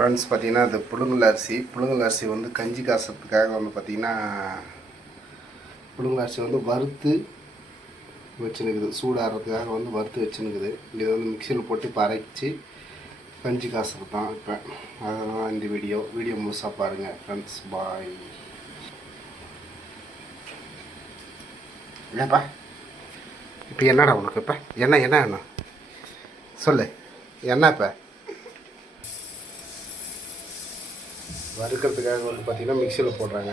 Friends பார்த்தீங்கன்னா அது புழுங்கல் அரிசி புழுங்கல் அரிசி வந்து கஞ்சி காசுறதுக்காக வந்து பார்த்திங்கன்னா புழுங்கல் அரிசி வந்து வறுத்து வச்சுனுக்குது. சூடாகிறதுக்காக வந்து வறுத்து வச்சுனுக்குது. இதை வந்து மிக்சியில் போட்டு இப்போ அரைச்சி கஞ்சி காசுறது தான் இப்போ அதுதான் இந்த வீடியோ வீடியோ முழுசாக பாருங்கள் ஃப்ரெண்ட்ஸ் பாய் ஏப்பா இப்போ என்னடா உனக்கு இப்போ? என்ன என்ன வேணும் சொல்லு. என்ன இப்போ வறுக்கிறதுக்காக வந்து பார்த்திங்கன்னா மிக்சியில் போடுறாங்க.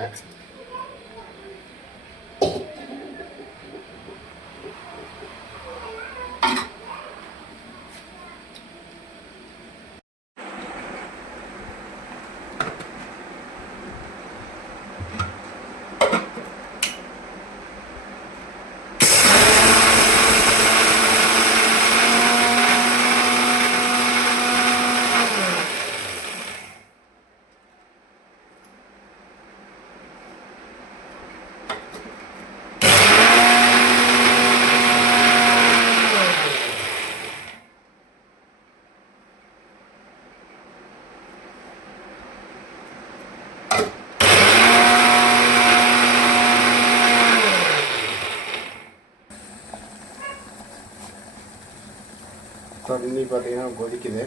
தண்ணி பார்த்தீங்கன்னா கொதிக்குது.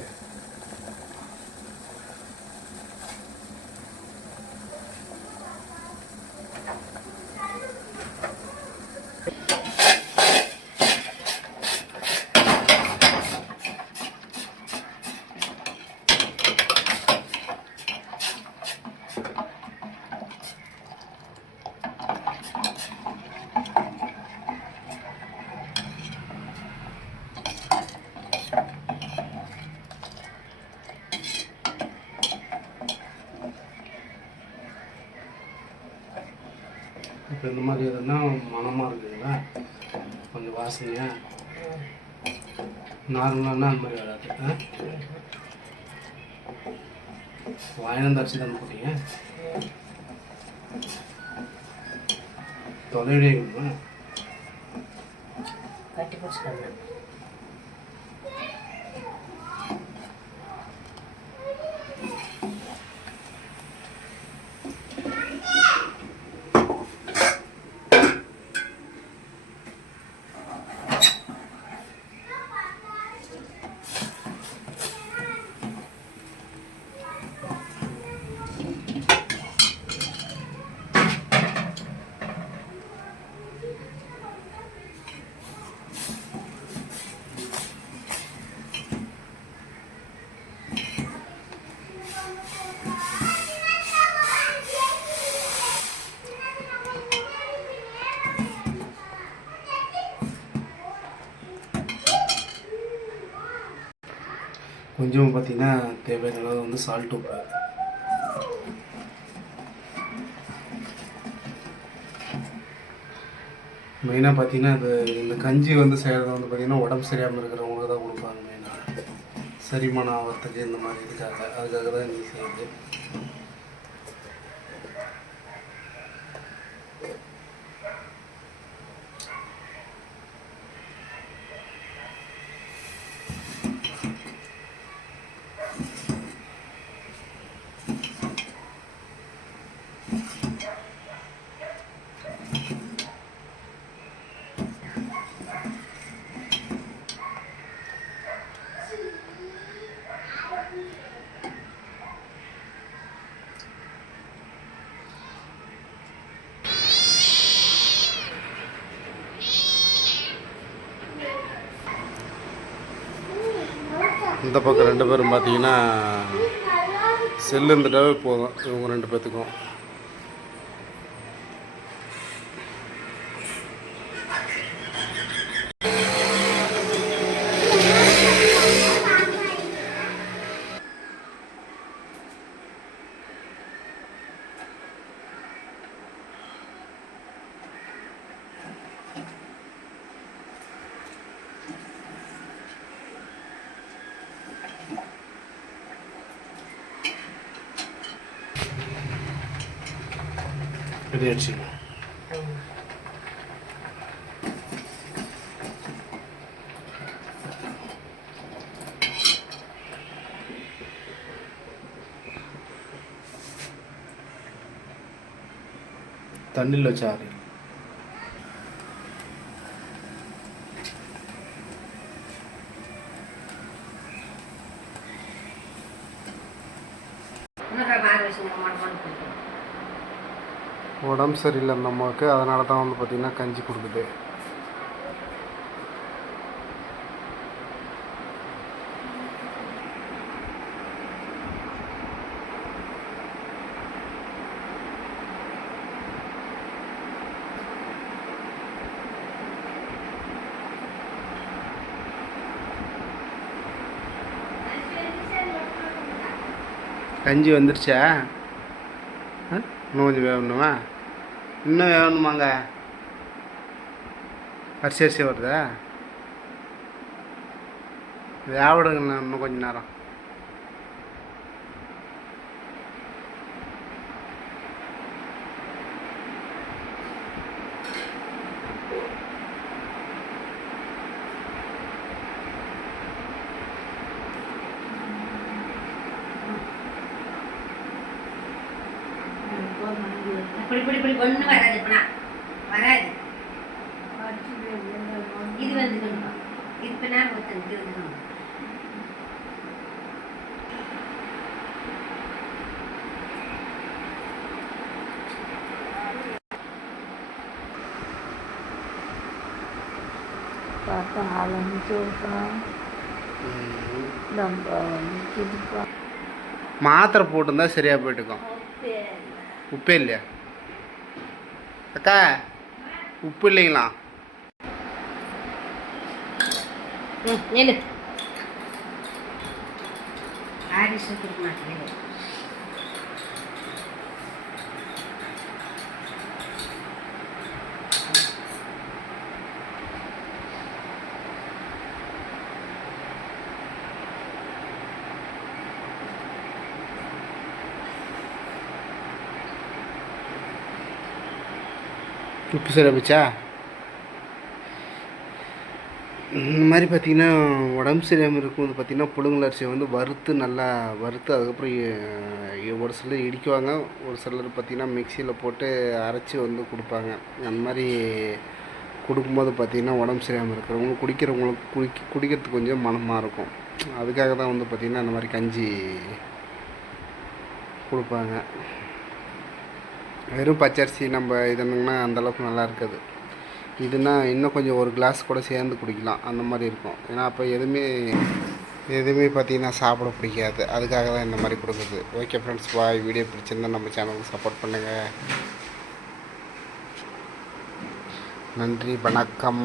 இப்போ இந்த மாதிரி எதுனா மனமாக இருக்குதுங்களா கொஞ்சம் வாசனையாக நார்மலானா அந்த மாதிரி வராது. ஆ? வாங்கினந்த அரிசி தானே போட்டீங்க? தொலைவிடேங்களா கட்டி பிடிச்சிக்கலாம் கொஞ்சம் பார்த்தீங்கன்னா தேவையான அளவு வந்து சால்ட் உப்பு. மெயினாக பார்த்தீங்கன்னா இது இந்த கஞ்சி வந்து செய்கிறது வந்து பார்த்தீங்கன்னா உடம்பு சரியாமல் இருக்கிறவங்களுக்கு தான் கொடுப்பாங்க மெயினாக செரிமானம் ஆகிறதுக்கு இந்த மாதிரி இதுக்காக அதுக்காக தான் இது செய்யுது. இந்த பக்கம் ரெண்டு பேரும் பார்த்தீங்கன்னா செல்லு இருந்துட்டாவே போதும் இவங்க ரெண்டு பேர்த்துக்கும் இப்படி வச்சுக்கணும் தண்ணியில் வச்சு ஆறு. மாறு வச்சு மாட்டோம் உடம்பு சரியில்லை அந்த அம்மாவுக்கு. அதனால தான் வந்து பார்த்திங்கன்னா கஞ்சி கொடுக்குது. கஞ்சி வந்துருச்சா? இன்னும் கொஞ்சம் வேகணுமா இன்னும் வேகணுமாங்க அரிசி அரிசி வருதா? வேவிடுங்கண்ணா இன்னும் கொஞ்சம் நேரம். இப்படி இப்படி இப்படி ஒன்றும் வராது இப்பனா. வராது. இது வந்துக்கணும் இது பின்னா ஒருத்தன் இது வந்துக்கணும் பார்த்தா ஆலமிச்சு விட்றான் நம்ம மாத்திரை போட்டிருந்தா சரியாக போயிட்டுருக்கோம். உப்பே இல்லையா? அக்கா உப்பு இல்லைங்களா? ம் நெல்லு. ஆரிஷன் கொடுக்க மாட்டேன் உப்பு சிரமிச்சா இந்த மாதிரி பார்த்திங்கன்னா உடம்பு சரியாமல் இருக்கும்போது பார்த்திங்கன்னா புழுங்கல் அரிசியை வந்து வறுத்து நல்லா வறுத்து அதுக்கப்புறம் ஒரு சிலர் இடிக்குவாங்க. ஒரு சிலர் பார்த்திங்கன்னா மிக்சியில் போட்டு அரைச்சி வந்து கொடுப்பாங்க. அந்த மாதிரி கொடுக்கும்போது பார்த்திங்கன்னா உடம்பு சரியாமல் இருக்கிறவங்க குடிக்கிறவங்களுக்கு குடிக்க குடிக்கிறதுக்கு கொஞ்சம் மனமாக இருக்கும். அதுக்காக தான் வந்து பார்த்திங்கன்னா அந்த மாதிரி கஞ்சி கொடுப்பாங்க. வெறும் பச்சரிசி நம்ம இதுனா அந்தளவுக்கு நல்லா இருக்காது. இதுனா இன்னும் கொஞ்சம் ஒரு கிளாஸ் கூட சேர்ந்து குடிக்கலாம். அந்த மாதிரி இருக்கும். ஏன்னா அப்போ எதுவுமே எதுவுமே பார்த்தீங்கன்னா சாப்பிட பிடிக்காது. அதுக்காக தான் இந்த மாதிரி கொடுக்குது ஓகே ஃப்ரெண்ட்ஸ் பாய் வீடியோ பிடிச்சிருந்தா நம்ம சேனலுக்கு சப்போர்ட் பண்ணுங்கள் நன்றி. வணக்கம்.